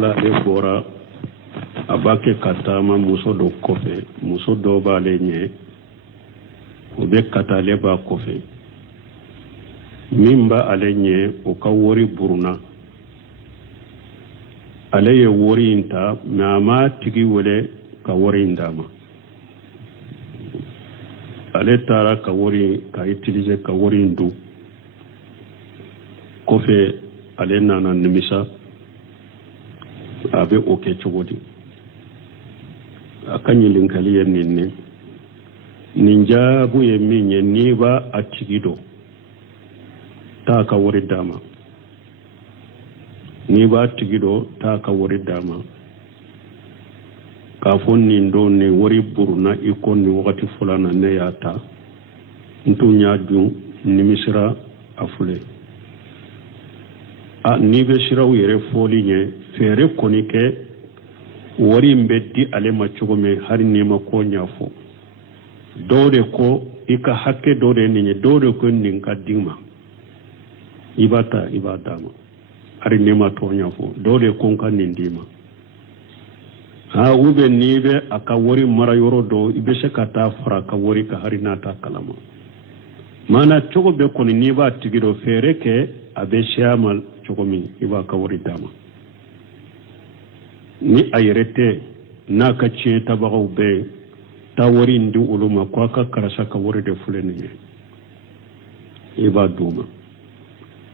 la de bora abake katama muso do kofe muso do ba le nye ube katale ba kofe mimba ale nye o ka wori buruna ale ye wori inta ma tigi wele ka wori indama ale tara ka wori ka utiliser ka wori ndu kofe ale nana nimisa abe oke chogodi akanyi linkali ye ninne ninjabu ye minye niba atigido ta ka wori dama niba atigido ta ka wori dama ka fon nindo ne wori buruna iko ni wakati fulana ne yata ntunya dun nimisira afule a nibe shiraw yere foli nye fere konike wari mbeddi ale machugome hari nima ko nyafo dore ko ika hakke dore ninye dore ko ninka dima ibadama hari nima to nyafo dore ko nka nindima ha ube nibe aka wari mara yoro do ibeshe kata fara ka wari ka hari nata kalama mana chogo be koni niba tigido fere ke abeshe amal chogomi iba ka wari dama ni ayerete na ka ce tabagaw be ta wari ndi uluma kwa ka karasa ka wari de fuleni iba duma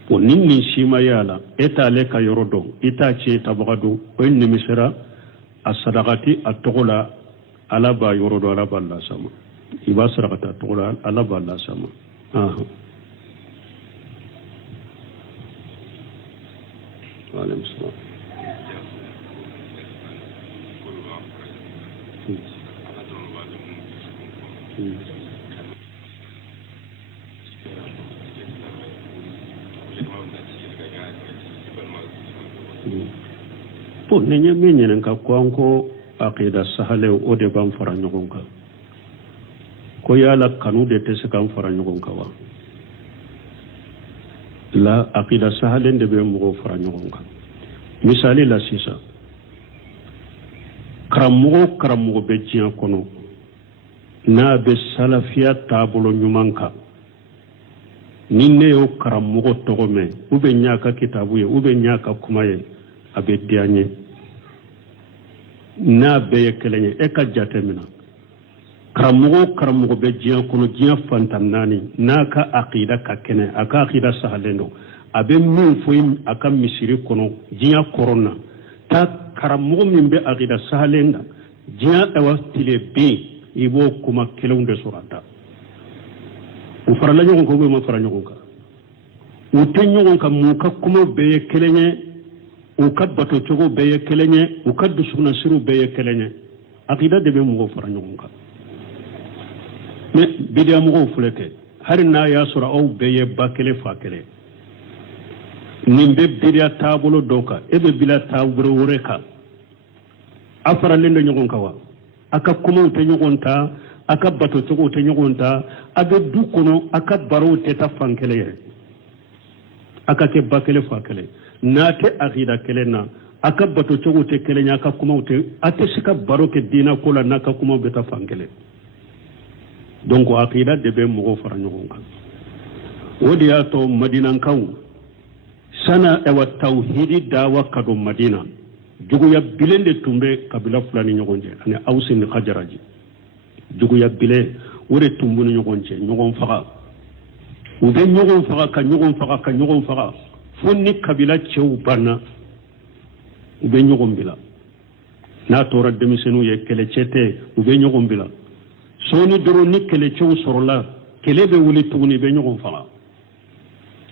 po ninni shima yala eta le ka yorodo ita ce tabagado o ni misira as-sadaqati at-tughla ala ba yorodo ala balla sama iba sadaqata at-tughla ala balla sama alaykum salam po nenye menye nka kwanko aqida sahale o de bam fara nyogonka ko yala kanu de tese kam fara nyogonka wa la aqida sahale de be mo fara nyogonka misali la sisa karamugo be jiyan kono na be salafiya tabulo nyumanka ninne yo karamugo togome ube nyaka kitabu ye ube nyaka kumaye abe dianye na be yekelenye eka jatemina karamugo be jiyan kono jiyan fantanani naka aqida kakene aka aqida sahalendo abe mun foyim aka misiri kono jiyan korona ta karamugo min be aqida sahalenda jiyan awastile be ibo kuma kelunde surata u farala nyogon ko be mo fara nyogon ka u te nyogon ka mu ka kuma be kelenye u ka bato chogo be kelenye u ka dusuna siru be kelenye aqida de be mo fara nyogon ka me bidia mo fuleke har na ya sura au be ba kele fa kele nimbe bidia tabulo doka ebe bila tabulo woreka afara lendo nyogon ka wa aka kuma te nyogonta aka bato chogo te nyogonta aga du kono aka baro te ta fankele yere aka ke bakele fakele na te aqida kele na aka bato chogo te kele nya aka kuma te ate sika baro ke dina kola na aka kuma be ta fankele donc aqida de be mo fara nyogonka wodi ya to madinan kaw sana e wa tauhidi dawa kado madina jugu ya bilende tumbe kabila fulani nyogonje ane awsi ni khajaraji jugu ya bile wore tumbu ni nyogonje nyogon faga ube nyogon faga ka nyogon faga fonni kabila chew bana ube nyogon bila na tora demisenu ye kele chete ube nyogon bila soni doro ni kele chew sorola kele be wuli tuguni be nyogon faga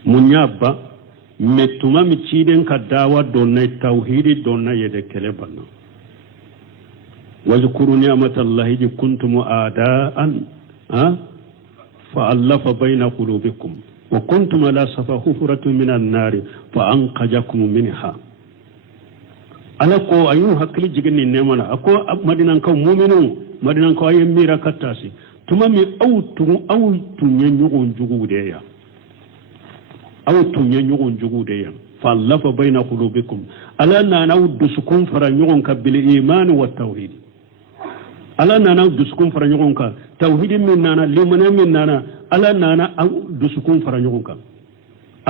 munyaba metuma mi ciden ka dawa donna tauhidi donna yede kele banna wazkuru ni'matallahi ji kuntum aadaan fa allafa bayna qulubikum wa kuntum ala safa hufratun minan nari fa anqajakum minha ala ko ayu hakli jigni nemana ako madinan ka mu'minu madinan ko ayem mira katasi tuma mi awtu nyenyu on jugude ya awtu nyenyu on jugude ya فألف بين قلوبكم ألا نانو دسكم فرنيون بالإيمان والتوحيد ألا نانو دسكم فرنيون توحيد من نانا لمن من نانا ألا نانا دسكم فرنيون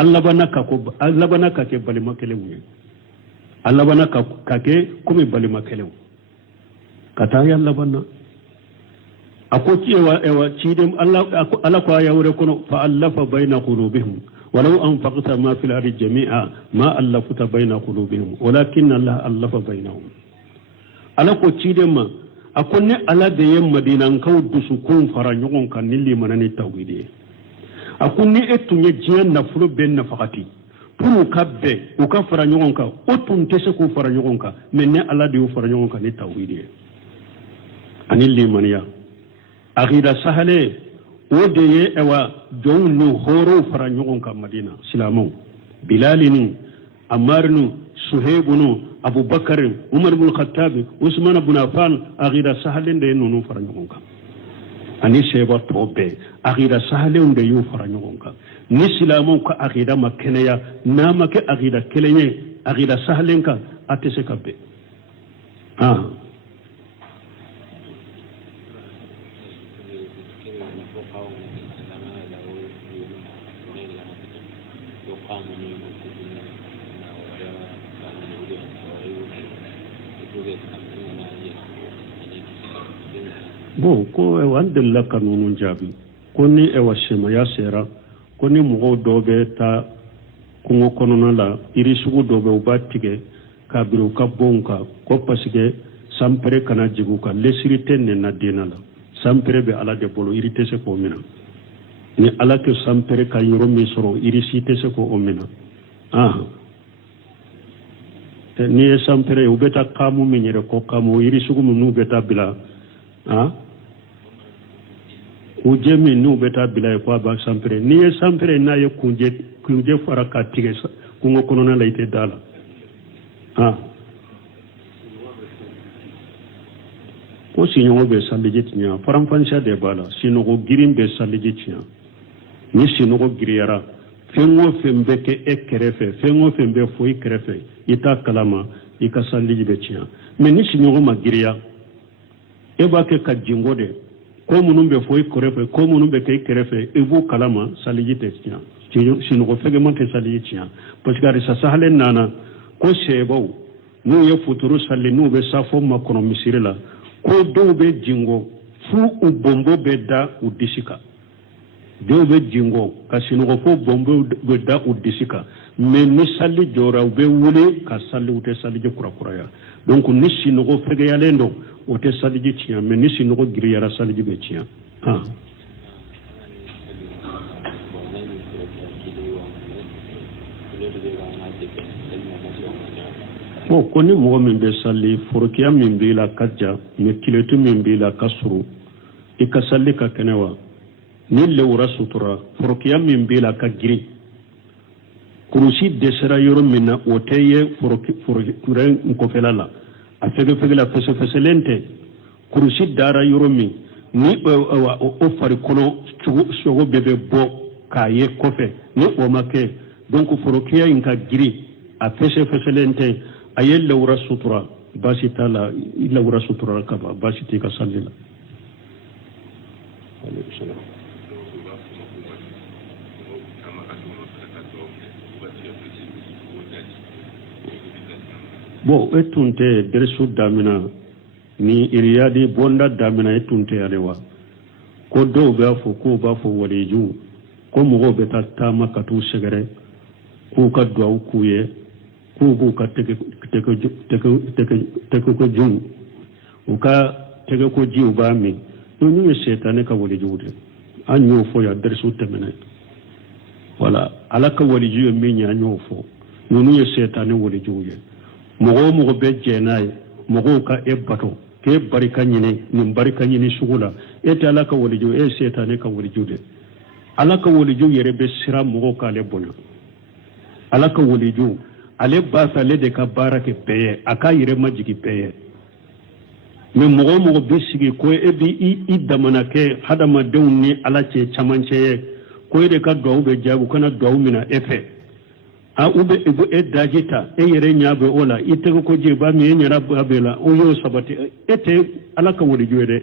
الله بنا كاكي بالي ما كلمه الله بنا كاكي كومي بالي ما كلمه كتايا الله بنا أقول إيوا تيدم الله كوا يوركونه فألف بين قلوبهم ولو أنفقت ما في الأرض جميعا ما ألفت بين قلوبهم ولكن الله ألف بينهم الله كوا تيدم أقول الله ديم مدينة كود دسكون فرانيون كان نلي منني توحيدي أقول إتو يجيان نفلو بين نفقتي pour kabbe u ka fara ɲɔgɔn kan o tun tɛ se k'u fara ɲɔgɔn kan mais ne ala de y'u fara ɲɔgɔn kan ni tawhidi ye ani limaniya aqida sahale o de ye ewa jɔnw ni hɔrɔw fara ɲɔgɔn kan madina silamɛw bilali ni amar ni suhaibu ni abubakar umar ibn khattab usman ibn affan aqida sahale de nunu fara ɲɔgɔn kan ani seba tɔ bɛɛ aqida sahale de y'u fara ɲɔgɔn kan ni silamɛw ka aqida ma kɛnɛya n'a ma kɛ aqida kelen ye aqida sahalen kan a tɛ se ka bɛn bon ko an delila ka ninnu jaabi ko ni semaya sera ko ni mɔgɔw dɔw bɛ taa kungo kɔnɔna la yiri sugu dɔw bɛ u b'a tigɛ k'a biri u ka bɔnw kan ko parce que sanpere kana jigin u kan lesiri tɛ nɛnna denna la sanpere bɛ ala de bolo yiri tɛ se k'o minɛ ni ala tɛ sanpere ka yɔrɔ min sɔrɔ yiri si tɛ se k'o minɛ n'i ye sanpere ye u bɛ taa kaamu min yɛrɛ kɔ kaamu o yiri sugu min n'u bɛ taa bila kuje min n'u bɛ taa bila ye ko a b'a sanpere n'i ye sanpere n'a ye kunjɛ fara k'a tigɛ kungo kɔnɔna la i tɛ da la ko siɲɔgɔn bɛ saliji tiɲɛ faranfasiya de b'a la sinɔgɔ girin bɛ saliji tiɲɛ ni sinɔgɔ giriyara fɛn o fɛn bɛ kɛ e kɛrɛfɛ fɛn o fɛn bɛ fɔ i kɛrɛfɛ i t'a kalama i ka saliji bɛ tiɲɛ mais ni sinɔgɔ ma giriya e b'a kɛ ka jingo de ko minnu bɛ fɔ i kɛrɛfɛ ko minnu bɛ kɛ i kɛrɛfɛ i b'u kalama saliji tɛ tiɲɛ sinɔgɔ fɛgɛman tɛ saliji tiɲɛ parce que arisa sahalen nana ko sɛbaw n'u ye futuru sali n'u bɛ safo makɔnɔ misiri la ko dɔw bɛ jingo fu u bɔnbɔ bɛ da u disi kan dɔw bɛ jingo ka sinɔgɔ fo bɔnbɔ bɛ da u disi kan mais ni sali jɔra u bɛ wele ka sali u tɛ saliji kurakuraya donc ni sinɔgɔ fɛgɛyalen don o tɛ saliji tiɲɛ mais ni sinɔgɔ giriyara saliji bɛ tiɲɛ ko ni mɔgɔ min bɛ sali forokiya min b'i la ka ja mais kiletu min b'i la ka surun i ka sali ka kɛnɛ wa ni lewura sutura forokiya min b'i la ka girin kurusi dɛsɛra yɔrɔ min na o tɛ ye forokura nkɔfɛla la a fɛgɛfɛgɛla fɛsɛfɛsɛlen tɛ kurusi dara yɔrɔ min ni o farikolo sogo bɛɛ bɛ bɔ k'a ye kɔfɛ ni o ma kɛ donc forokiya in ka girin a fɛsɛfɛsɛlen tɛ a ye lawura sutura baasi t'a la i lawura sutura ka ban baasi t'i ka sali la bon e tun tɛ dɛrisu damina ni iriyadi bonda damina e tun tɛ ale wa ko dɔw b'a fɔ k'u b'a fɔ waliju ko mɔgɔw bɛ taa taama ka t'u sɛgɛrɛ k'u ka duwawu k'u ye k'u b'u ka tɛgɛko jiw u ka tɛgɛko jiw b'a min ninnu ye sɛtanɛ ka walijuw de an y'o fɔ yan dɛrisu tɛmɛnɛ voilà ala ka waliju ye min ye an y'o fɔ ninnu ye sɛtanɛ walijuw ye mɔgɔ o mɔgɔ bɛ jɛ n'a ye mɔgɔw ka e bato k'e barika ɲini nin barika ɲini sugu la e tɛ ala ka waliju e ye sɛtanɛ ka waliju de ala ka waliju yɛrɛ bɛ siran mɔgɔw k'ale bonya ala ka waliju ale b'a fɛ ale de ka baara kɛ bɛɛ ye a k'a yɛrɛ majigi bɛɛ ye mais mɔgɔ o mɔgɔ bɛ sigi ko e bɛ i damana kɛ hadamadenw ni ala cɛ camancɛ ye ko e de ka duwawu bɛ jaabi u kana duwawu minɛ e fɛ a ube ego dajita yere nyabe ola itego ko je ba mi nyara babela o yo sabati ete alaka woli juede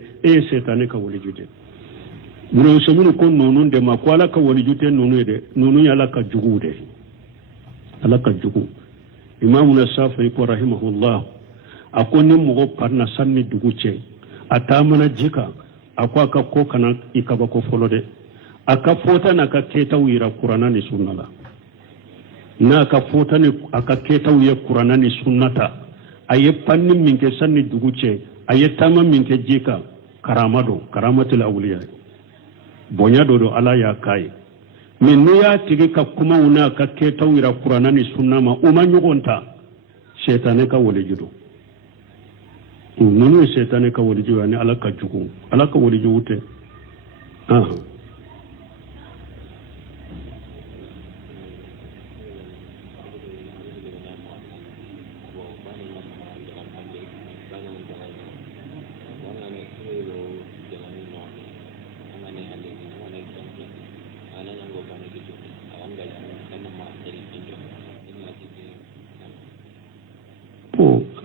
setane ka woli jude no semunu ko nonu de ma ko alaka woli jute nonu de nonu ya alaka jugude alaka jugu imamu na safi ko rahimahullah akoni mo parna sanni duguche atamana jika akwa ka ko kana ikaba ko folode aka fota na ka keta wira qur'ana ni sunnala na ka fota ne aka keta wira qur'ana ni sunnata aye panni min ke sanni duguche aye tama min ke jika karamatul awliya bonya do ala ya kai min no ya tigi ka kuma una ka keta wira qur'ana ni sunnama uma nyugonta shaytane ka wole judo nunu shaytane ka wole judo ni ala ka wole jute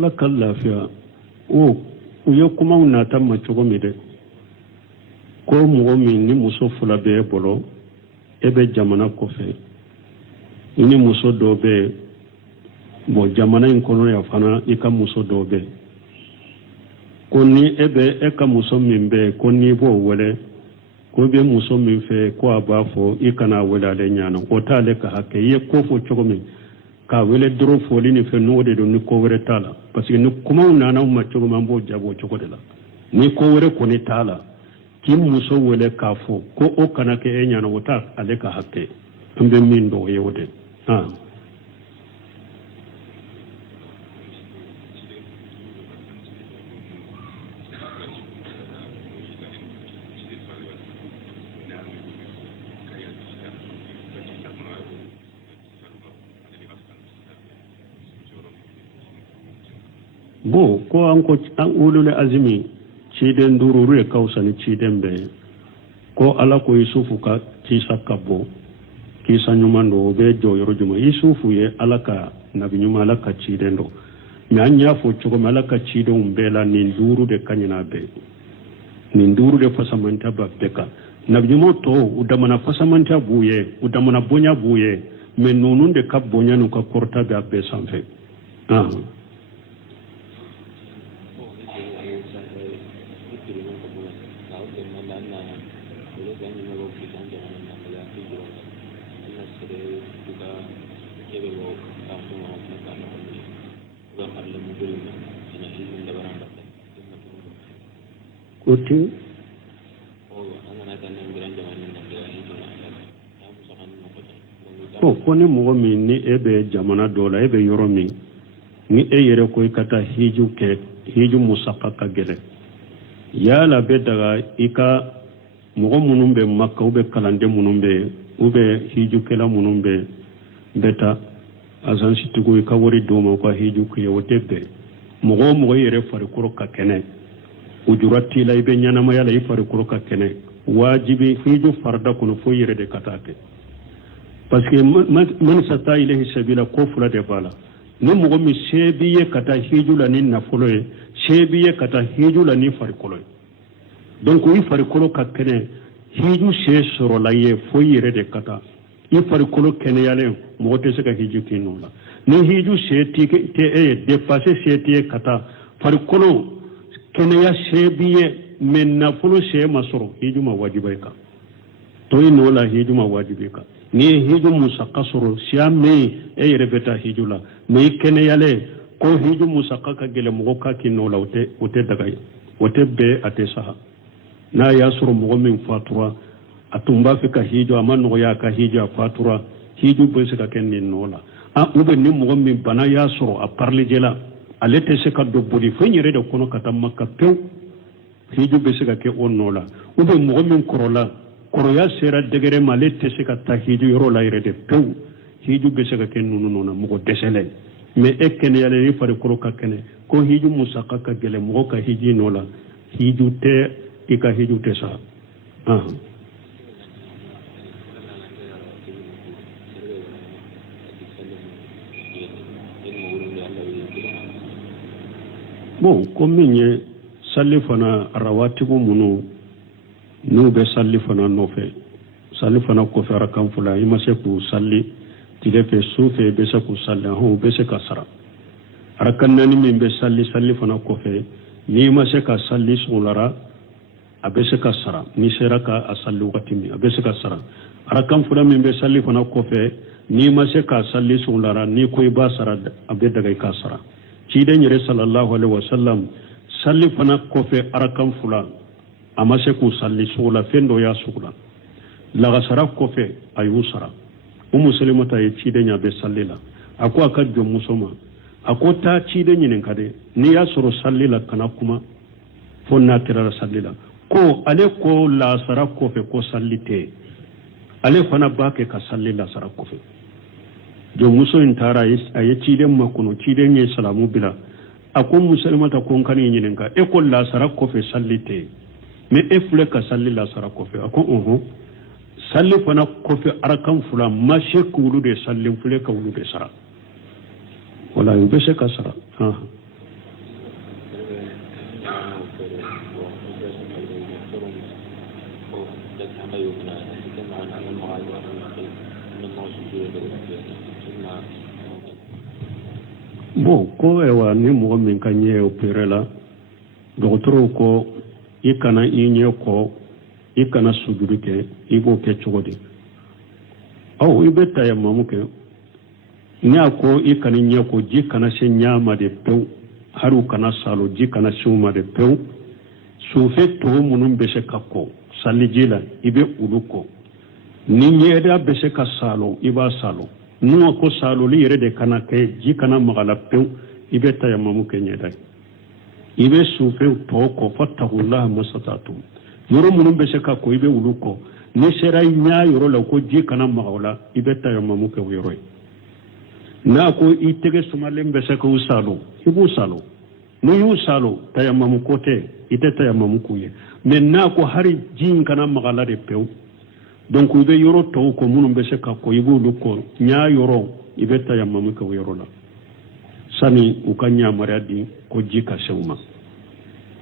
laka lafiya uye kuma unata macogo mi de ko mɔgɔ min ni muso fila bɛ bolo e bɛ jamana kɔfɛ ni muso dɔ bɛ bon jamana in kɔnɔ ya fana i ka muso dɔ bɛ ko ni e bɛ e ka muso min bɛ ko n'i b'o wele ko bɛ muso min fɛ ko a b'a fɔ i kana wele ale ɲana o t'ale ka hakɛ i ye ko fɔ cogo min k'a wele dɔrɔn foli ni fɛn n'o de don ni ko wɛrɛ t'a la parce que ni kumaw nana ma cogo min an b'o jaabi o cogo de la ni ko wɛrɛ kɔni t'a la k'i muso wele k'a fɔ ko o kana kɛ e ɲana o t'a ale ka hakɛ an bɛ min dɔn o ye o de bo ko an ulul azmi ciden dururu e kawsani ciden be ko ala ko yusufu ka kisa kabbo kisa nyumando be joyoro juma yusufu ye ala ka nabi nyuma ala ka ciden do mi anya fo chogo ala ka ciden be la nin duru de kanyina be nin duru de fasamanta babbeka nabi nyuma to udamana fasamanta buye udamana bonya buye men nonun de kabbonya no ka korta be abbe sanfe Kuti ko ni mɔgɔ min ni e bɛ jamana dɔ la e bɛ yɔrɔ min ni e yɛrɛ ko i ka taa hiju kɛ hiju musaka ka gɛlɛn yala bɛ daga i ka mɔgɔ minnu bɛ Maka u bɛ kalanden minnu bɛ u bɛ hijukɛla minnu bɛ taa azansi tigiw i ka wari d'u ma u ka hiju kɛ o tɛ bɛn mɔgɔ o mɔgɔ yɛrɛ farikolo ka kɛnɛ ujura t'i la i bɛ ɲɛnamaya la i farikolo ka kɛnɛ wajibi hiju farda kɔnɔ fo i yɛrɛ de ka taa kɛ parce que man sata ilahi sabila ko fula de b'a la ni mɔgɔ min se b'i ye ka taa hiju la ni nafolo ye se b'i ye ka taa hiju la ni farikolo ye donc i farikolo ka kɛnɛ hiju se sɔrɔla i ye fo i yɛrɛ de ka taa i farikolo kɛnɛyalen mɔgɔ tɛ se ka hiju k'i nɔ la ni hiju se tɛ e ye dépassé se t'i ye ka taa farikolo kɛnɛya se b'i ye mais nafolo se ma sɔrɔ hiju ma wajiba i kan to i nɔ la hiju ma wajiba i kan ni ye hiju musaka sɔrɔ siya min e yɛrɛ bɛ taa hiju la mais i kɛnɛyalen ko hiju musaka ka gɛlɛn mɔgɔ ka k'i nɔ la o tɛ daga ye o tɛ bɛn a tɛ saha n'a y'a sɔrɔ mɔgɔ min fatura a tun b'a fɛ ka hiju a ma nɔgɔya a ka hiju a fatura hiju bɛ se ka kɛ nin nɔ la ou bien ni mɔgɔ min bana y'a sɔrɔ a parlijɛ la ale tɛ se ka don boli fɛn yɛrɛ de kɔnɔ ka taa Maka pewu hiju bɛ se ka kɛ o nɔ la ou bien mɔgɔ min kɔrɔla kɔrɔya sera dɛgɛrɛ ma ale tɛ se ka taa hiju yɔrɔ la yɛrɛ de pewu hiju bɛ se ka kɛ ninnu nɔ na mɔgɔ dɛsɛlen mais e kɛnɛyalen i farikolo ka kɛnɛ ko hiju musaka ka gɛlɛn mɔgɔ ka hiju nɔ la hiju tɛ i ka hiju tɛ sa bon comme salli fana rawatibu munu n'u bɛ salli fana nɔfɛ salli fana kɔfɛ arakan fila i ma se k'u salli tile fɛ su fɛ i bɛ se k'u salli u bɛ se ka sara arakan naani min bɛ salli fana kɔfɛ n'i ma se ka salli sugulara a bɛ se ka sara n'i sera ka a salli wagati min a bɛ se ka sara arakan fila min bɛ salli fana kɔfɛ n'i ma se ka salli sugulara n'i ko i b'a sara a bɛ daga i ka sara ciden yɛrɛ sallallahu alaihi wasallam salli fana kɔfɛ arakan fila a ma se k'u salli sugu la fɛn dɔ y'a sugu la lagasara kɔfɛ a y'u sara Salimata ye ciden ɲa bɛ salli la a ko a ka jɔn muso ma a ko taa ciden ɲininka de n'i y'a sɔrɔ salli la kana kuma fo n'a kɛra salli la ko ale ko lasara kɔfɛ ko salli tɛ ale fana b'a kɛ ka salli lasara kɔfɛ jɔn muso in taara a ye ciden makɔnɔ ciden ye salamu bila a ko Salimata ko n ka n'i ɲininka e ko lasara kɔfɛ salli tɛ mais e filɛ ka salli lasara kɔfɛ a ko salli fana kɔfɛ arakan fila ma se k'olu de salli filɛ ka olu de sara wala u bɛ se ka sara bon ko ewa ni mɔgɔ min ka ɲɛ opéré la dɔgɔtɔrɔw ko i kana i ɲɛ kɔ i kana sujudi kɛ i b'o kɛ cogo di i bɛ tayamamu kɛ n y'a ko i kana ɲɛ ko ji kana se ɲɛ ma de pewu hali u kana salo ji kana se u ma de pewu sufɛ tɔw minnu bɛ se ka kɔ saliji la i bɛ olu kɔ ni ɲɛda bɛ se ka salo i b'a salo n'u ko saloli yɛrɛ de kana kɛ ji kana maga la pewu i bɛ tayamamu kɛ ɲɛda ye i bɛ sufɛ tɔw kɔ fattaqullaha masatatum yɔrɔ minnu bɛ se ka kɔ i bɛ olu kɔ ni sera i ɲɛ yɔrɔ la ko ji kana maga o la i bɛ tayamamu kɛ o yɔrɔ ye n'a ko i tɛgɛ sumalen bɛ se k'u salo i b'u salo n'i y'u salo tayamamu ko tɛ i tɛ tayamamu k'u ye mais n'a ko hali ji in kana maga la de pewu donc i bɛ yɔrɔ tɔw kɔ minnu bɛ se ka kɔ i b'olu kɔ ɲɛ yɔrɔ i bɛ tayamamu kɛ o yɔrɔ la sani u ka yamaruya di ko ji ka se u ma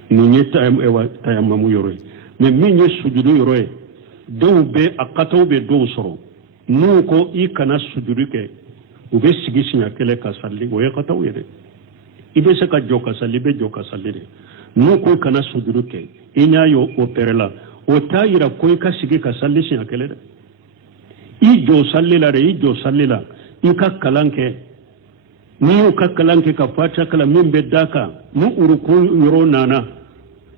nin ye tayamamu yɔrɔ ye mais min ye sujudu yɔrɔ ye dɔw bɛ a kataw bɛ dɔw sɔrɔ n'u ko i kana sujudu kɛ u bɛ sigi siɲɛ kelen ka salli o ye kataw ye dɛ i bɛ se ka jɔ ka salli i bɛ jɔ ka salli de n'u ko i kana sujudu kɛ i ɲa ye opéré la o t'a yira ko i ka sigi ka salli siɲɛ kelen dɛ i jɔ salli la dɛ i jɔ salli la i ka kalan kɛ n'i y'u ka kalan kɛ ka fatiha kalan min bɛ d'a kan ni uruku yɔrɔ nana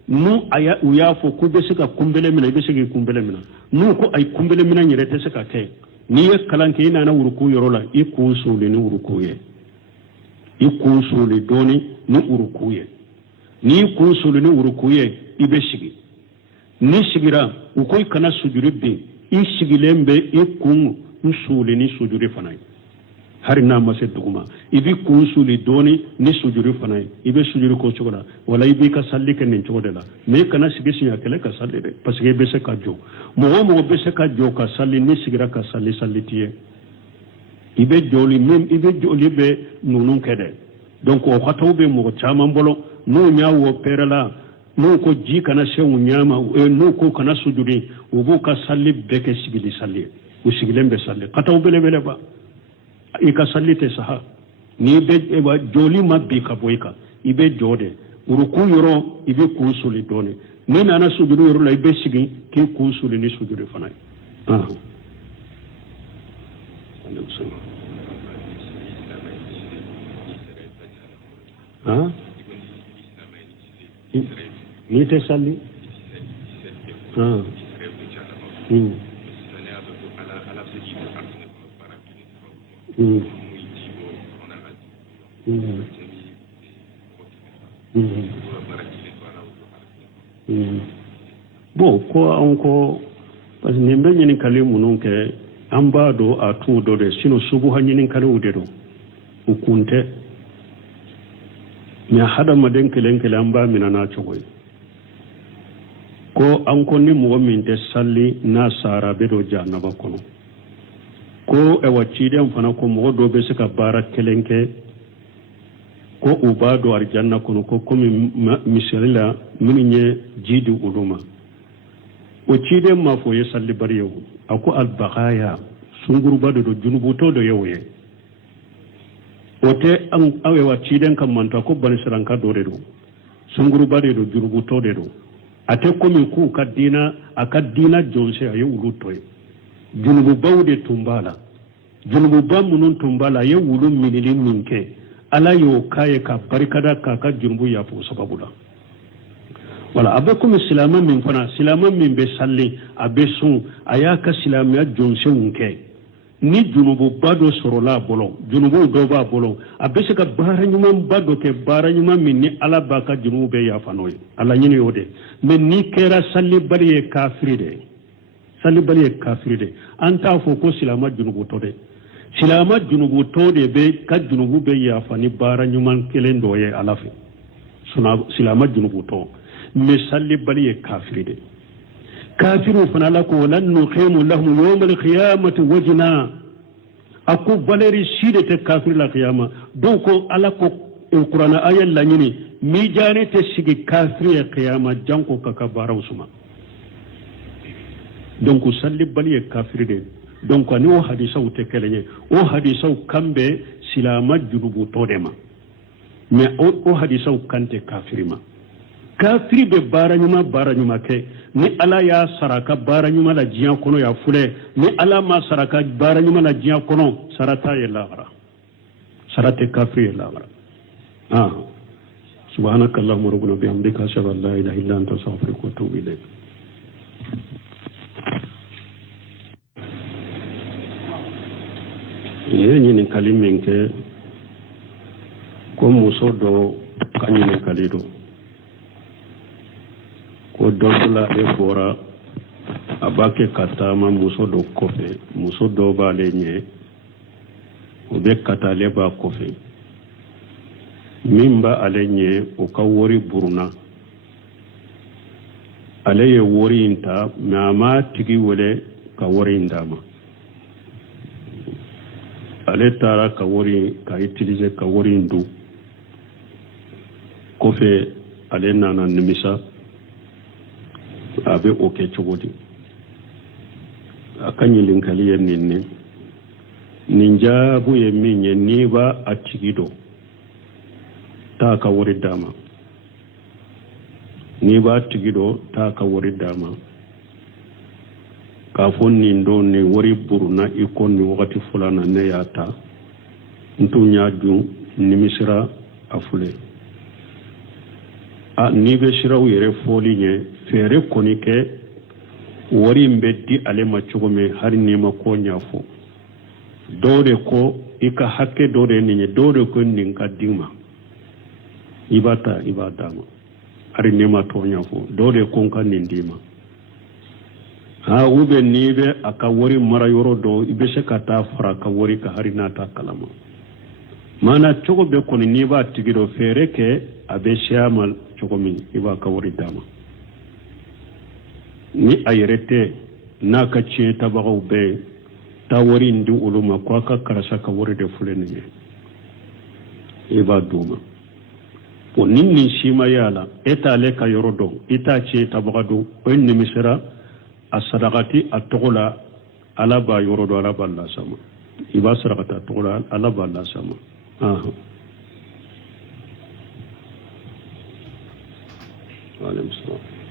n'u u y'a fɔ k'u bɛ se ka kunbɛlɛ minɛ i bɛ se k'i kunbɛlɛ minɛ n'u ko ayi kunbɛlɛ minɛ yɛrɛ tɛ se ka kɛ n'i ye kalan kɛ i nana uruku yɔrɔ la i kun suli ni uruku ye i kun suli dɔɔni ni uruku ye n'i kun suli ni uruku ye i bɛ sigi n'i sigira u ko i kana sujudi bin i sigilen bɛ i kun suli ni sujudi fana ye hari n'a ma se dugu ma i bɛ kun suli dɔɔni ni sujudi fana ye i bɛ sujudi k'o cogo la wala i b'i ka salli kɛ nin cogo de la mais i kana sigi siɲɛ kelen ka salli dɛ parce que i bɛ se ka jɔ mɔgɔ o mɔgɔ bɛ se ka jɔ ka salli ni sigira ka salli t'i ye i bɛ jɔli bɛ ninnu kɛ dɛ donc o hataw bɛ mɔgɔ caman bolo n'u y'a opéré la n'u ko ji kana se u ɲɛ ma n'u ko kana sujudi u b'u ka salli bɛɛ kɛ sigili salli ye u sigilen bɛ salli hataw belebele ba i ka salli tɛ saha n'i bɛ jɔli ma bi ka bɔ i kan i bɛ jɔ de uruku yɔrɔ i bɛ kun suli dɔɔni n'i nana sujudi yɔrɔ la i bɛ sigi k'i kun suli ni sujudi fana ye n'i tɛ salli bon ko an ko parce que nin bɛ ɲininkali minnu kɛ an b'a dɔn a t'u dɔ de sinon subuha ɲininkaliw de don u kun tɛ mais hadamaden kelen kelen an b'a minɛ n'a cogo ye ko an ko ni mɔgɔ min tɛ salli n'a sara a bɛ don jahanaba kɔnɔ ko ciden fana ko mɔgɔ dɔw bɛ se ka baara kelen kɛ ko ubado arjanna kono ko komi misalila minye jidi uluma o cide ma fo ye salli bariyo ako al baghaya sunguru bado do junubu to do yewye ote an awe wa ciden kam manta ko bani saranka do redo sunguru bado do junubu to de do ate komi ku kadina akadina jonse ayo ulutoy junubu bawde tumbala junubu bamunun tumbala ye wulu minilin minke ala yo kaye ka barikada ka junubu ya fo sababula wala abakum silama min fana silama min be salli abesun ayaka silamiya jonse unke ni junubu bado sorola bolo junubu do ba bolo abese ka baranyuma bado ke baranyuma min ni ala baka junubu be ya fanoy ala nyini yode men ni kera salli bari kafiride salli bari kafiride anta fo ko silama junubu to de silama junubu to de be ka junubu be ya fani baranyuma kelen do ye alafi suna silama junubu to misali bali kafiride kafiru fana la ko lan nuqimu lahum yawm al-qiyamati wajna aku baleri side te kafir la qiyama donc ala ko qur'ana ayal la nyini mi jane te sigi kafir ya qiyama janko kaka baraw suma donc salli bali kafiride donc ani o hadisa ute kelenye o hadisa kambe silama junubu todema mais o hadisa kante kafirima kafiri be baranyuma ke ni ala ya saraka baranyuma la jiya kono ya fule ni ala ma saraka baranyuma la jiya kono sarata ya lagara sarate kafiri ya lagara subhanakallahumma rabbana bihamdika ashhadu an la ilaha illa anta astaghfiruka wa atubu ilayk yeni ni kalimenke ko muso do kanyine kalido ko dɔnkula e bɔra a b'a kɛ ka taama muso dɔ kɔfɛ muso dɔw b'ale ɲɛ o bɛ ka taa ale b'a kɔfɛ min b'ale ɲɛ o ka wari buruna ale ye wari in ta mɛ a ma tigi wele ka wari in d'a ma ale taara ka wari ka utiliser ka wari in dun kɔfɛ ale nana nimisa a bɛ o kɛ cogo di a ka ɲininkali ye nin jaabu ye min ye n'i b'a a tigi dɔn taa ka wari d'a ma n'i b'a tigi dɔn taa ka wari d'a ma k'a fɔ nin don nin wari buruna i ko nin wagati fɔla na ne y'a ta n tun y'a dun nimisira a fule n'i bɛ siraw yɛrɛ fɔli ɲɛ fɛɛrɛ kɔni kɛ wari in bɛ di ale ma cogo min hali n'i ma ko ɲɛfɔ dɔw de ko i ka hakɛ dɔ de ye nin ye dɔw de ko nin ka di ma i b'a ta i b'a d'a ma hali n'i ma tɔ ɲɛfɔ dɔw de ko n ka nin d'i ma ou bien n'i bɛ a ka wari mara yɔrɔ dɔ i bɛ se ka taa fara a ka wari kan hali n'a ta kalama maana cogo bɛɛ kɔni n'i b'a tigi dɔn fɛɛrɛ kɛ a bɛ se a ma cogo min i b'a ka wari d'a ma ni a yɛrɛ tɛ n'a ka tiɲɛ tabagaw bɛɛ taa wari in di olu ma ko a ka karisa ka wari de filɛ nin ye i b'a d'u ma bon ni nin si ma y'a la e t'ale ka yɔrɔ dɔn i t'a tiɲɛ tabaga dɔn o ye nimisira a sadakati a tɔgɔ la ala b'a yɔrɔ dɔn ala b'a lasama i b'a sarakati a tɔgɔ la ala b'a lasama Waalaikumsalam.